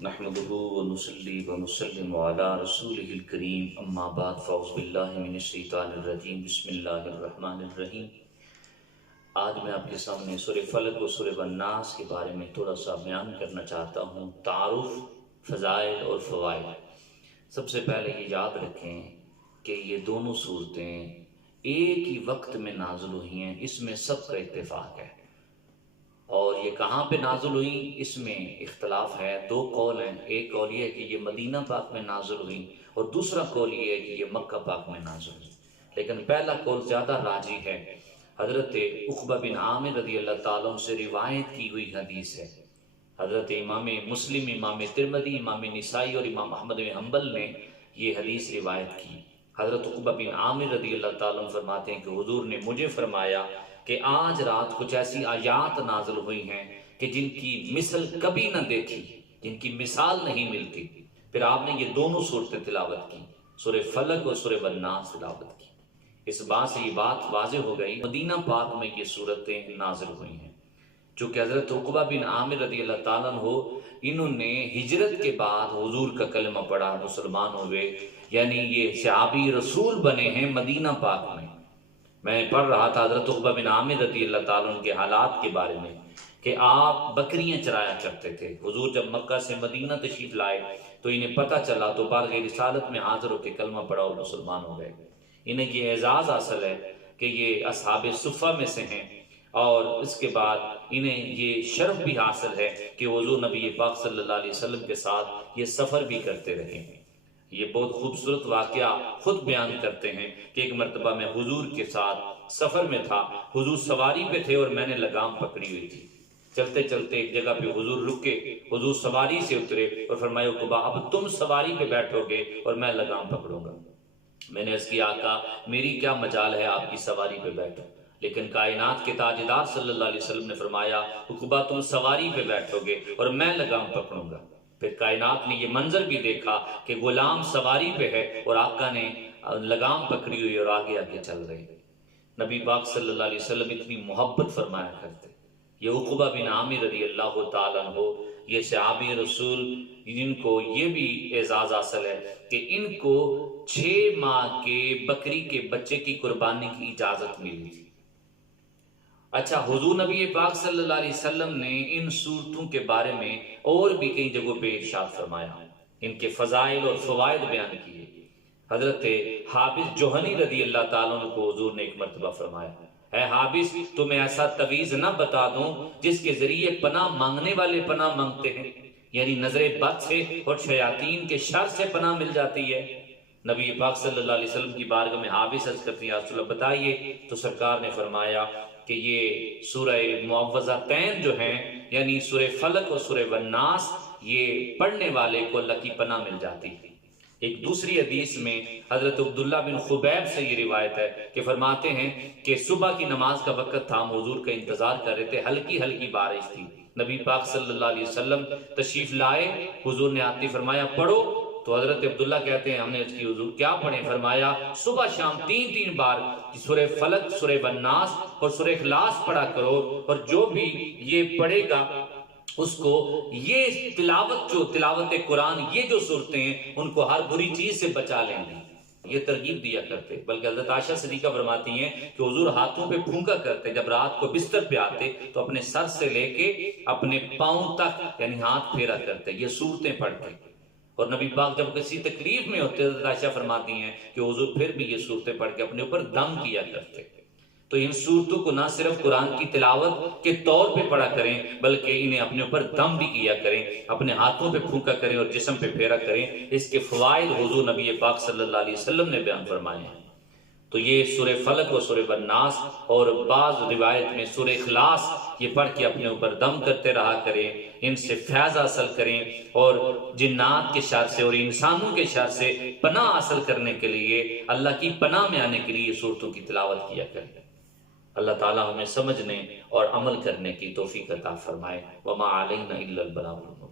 نحمده ونصلي ونسلم على رسوله الكريم اما بعد فاعوذ باللہ من الشیطان الرجیم بسم اللہ الرحمن الرحیم۔ آج میں آپ کے سامنے سورہ فلق و سورہ الناس کے بارے میں تھوڑا سا بیان کرنا چاہتا ہوں، تعارف، فضائل اور فوائد۔ سب سے پہلے یہ یاد رکھیں کہ یہ دونوں صورتیں ایک ہی وقت میں نازل ہوئی ہیں، اس میں سب کا اتفاق ہے۔ اور یہ کہاں پہ نازل ہوئی اس میں اختلاف ہے، دو قول ہیں۔ ایک قول یہ ہے کہ یہ مدینہ پاک میں نازل ہوئی، اور دوسرا قول یہ ہے کہ یہ مکہ پاک میں نازل ہوئی، لیکن پہلا قول زیادہ راجح ہے۔ حضرت عقبہ بن عامر رضی اللہ تعالیٰ عنہ سے روایت کی ہوئی حدیث ہے۔ حضرت امام مسلم، امام ترمذی، امام نسائی اور امام احمد بن حنبل نے یہ حدیث روایت کی۔ حضرت عقبہ بن عامر رضی اللہ تعالیٰ عنہ فرماتے ہیں کہ حضور نے مجھے فرمایا کہ آج رات کچھ ایسی آیات نازل ہوئی ہیں کہ جن کی مثل کبھی نہ دیکھی، جن کی مثال نہیں ملتی۔ پھر آپ نے یہ دونوں صورتیں تلاوت کی، سورہ فلق اور سورہ الناس تلاوت کی۔ اس بات سے یہ بات واضح ہو گئی مدینہ پاک میں یہ صورتیں نازل ہوئی ہیں، چونکہ حضرت عقبہ بن عامر رضی اللہ تعالیٰ عنہ انہوں نے ہجرت کے بعد حضور کا کلمہ پڑھا، مسلمان ہوئے، یعنی یہ صحابی رسول بنے ہیں مدینہ پاک میں۔ میں پڑھ رہا تھا حضرت عقبہ بن عامر رضی اللہ تعالیٰ عنہ کے حالات کے بارے میں کہ آپ بکریاں چرایا کرتے تھے۔ حضور جب مکہ سے مدینہ تشریف لائے تو انہیں پتہ چلا تو بارگاہ رسالت میں حاضر ہو کے کلمہ پڑھا اور مسلمان ہو گئے۔ انہیں یہ اعزاز حاصل ہے کہ یہ اصحاب صفہ میں سے ہیں، اور اس کے بعد انہیں یہ شرف بھی حاصل ہے کہ حضور نبی پاک صلی اللہ علیہ وسلم کے ساتھ یہ سفر بھی کرتے رہے ہیں۔ یہ بہت خوبصورت واقعہ خود بیان کرتے ہیں کہ ایک مرتبہ میں حضور کے ساتھ سفر میں تھا، حضور سواری پہ تھے اور میں نے لگام پکڑی ہوئی تھی۔ چلتے چلتے ایک جگہ پہ حضور رکے، حضور سواری سے اترے اور فرمایا عقبہ اب تم سواری پہ بیٹھو گے اور میں لگام پکڑوں گا۔ میں نے عرض کیا آقا میری کیا مجال ہے آپ کی سواری پہ بیٹھو، لیکن کائنات کے تاجدار صلی اللہ علیہ وسلم نے فرمایا عقبہ تم سواری پہ بیٹھو گے اور میں لگام پکڑوں گا۔ پھر کائنات نے یہ منظر بھی دیکھا کہ غلام سواری پہ ہے اور آقا نے لگام پکڑی ہوئی اور آگے آگے چل رہے۔ نبی پاک صلی اللہ علیہ وسلم اتنی محبت فرمایا کرتے۔ یہ عقبہ بن عامر رضی اللہ تعالیٰ عنہ یہ صحابی رسول جن کو یہ بھی اعزاز حاصل ہے کہ ان کو 6 ماہ کے بکری کے بچے کی قربانی کی اجازت ملی تھی۔ اچھا، حضور نبی پاک صلی اللہ علیہ وسلم نے ان صورتوں کے بارے میں اور بھی کئی جگہوں پہ ارشاد فرمایا، ان کے فضائل اور فوائد بیان کیے۔ حضرت حابس جوہنی رضی اللہ تعالیٰ عنہ کو حضور نے ایک مرتبہ فرمایا اے حابس تمہیں ایسا تعویذ نہ بتا دوں جس کے ذریعے پناہ مانگنے والے پناہ مانگتے ہیں، یعنی نظر بد سے اور شیاطین کے شر سے پناہ مل جاتی ہے۔ نبی پاک صلی اللہ علیہ وسلم کی بارگاہ میں حابس عرض کرتے ہیں یا رسول اللہ بتائیے، تو سرکار نے فرمایا کہ یہ سورہ معوذتین جو ہیں یعنی سورہ فلق اور سورہ الناس یہ پڑھنے والے کو اللہ کی پناہ مل جاتی ہے۔ ایک دوسری حدیث میں حضرت عبداللہ بن خبیب سے یہ روایت ہے کہ فرماتے ہیں کہ صبح کی نماز کا وقت تھا، ہم حضور کا انتظار کر رہے تھے، ہلکی ہلکی بارش تھی۔ نبی پاک صلی اللہ علیہ وسلم تشریف لائے، حضور نے آتے فرمایا پڑھو، تو حضرت عبداللہ کہتے ہیں ہم نے اس کی حضور کیا پڑھیں؟ فرمایا صبح شام 3 بار سورہ فلق، سورہ الناس اور سورہ اخلاص پڑھا کرو، اور جو بھی یہ پڑھے گا اس کو یہ تلاوت جو تلاوت قرآن یہ جو صورتیں ہیں ان کو ہر بری چیز سے بچا لیں گے۔ یہ ترغیب دیا کرتے، بلکہ حضرت عائشہ صدیقہ فرماتی ہیں کہ حضور ہاتھوں پہ پھونکا کرتے، جب رات کو بستر پہ آتے تو اپنے سر سے لے کے اپنے پاؤں تک یعنی ہاتھ پھیرا کرتے یہ صورتیں پڑھ کے۔ اور نبی پاک جب کسی تکلیف میں ہوتے حضرت عائشہ فرماتی ہیں کہ حضور پھر بھی یہ صورتیں پڑھ کے اپنے اوپر دم کیا کرتے۔ تو ان صورتوں کو نہ صرف قرآن کی تلاوت کے طور پہ پڑھا کریں بلکہ انہیں اپنے اوپر دم بھی کیا کریں، اپنے ہاتھوں پہ پھونکا کریں اور جسم پہ پھیرا کریں۔ اس کے فوائد حضور نبی پاک صلی اللہ علیہ وسلم نے بیان فرمائے ہیں۔ تو یہ سورہ فلق و سورہ الناس اور بعض روایت میں سورہ اخلاص یہ پڑھ کے اپنے اوپر دم کرتے رہا کریں، ان سے فیض حاصل کریں، اور جنات کے شر سے اور انسانوں کے شر سے پناہ حاصل کرنے کے لیے، اللہ کی پناہ میں آنے کے لیے یہ صورتوں کی تلاوت کیا کریں۔ اللہ تعالیٰ ہمیں سمجھنے اور عمل کرنے کی توفیق عطا فرمائے۔ وما علینا الا البلاغ المبین۔